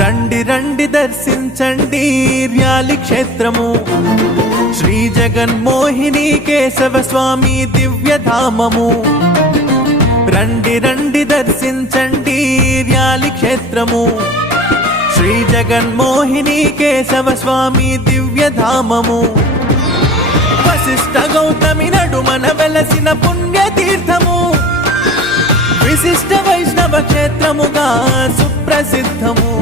రండి రండి దర్శించండి ర్యాలి క్షేత్రము, శ్రీ జగన్మోహిని కేశవ స్వామి దివ్యధామము. రండి రండి దర్శించండి ర్యాలి క్షేత్రము, శ్రీ జగన్మోహిని కేశవ స్వామి దివ్యధామము. వశిష్ఠ గౌతమి నడుమన వెలసిన పుణ్యతీర్థము, విశిష్ట వైష్ణవ క్షేత్రముగా సుప్రసిద్ధము.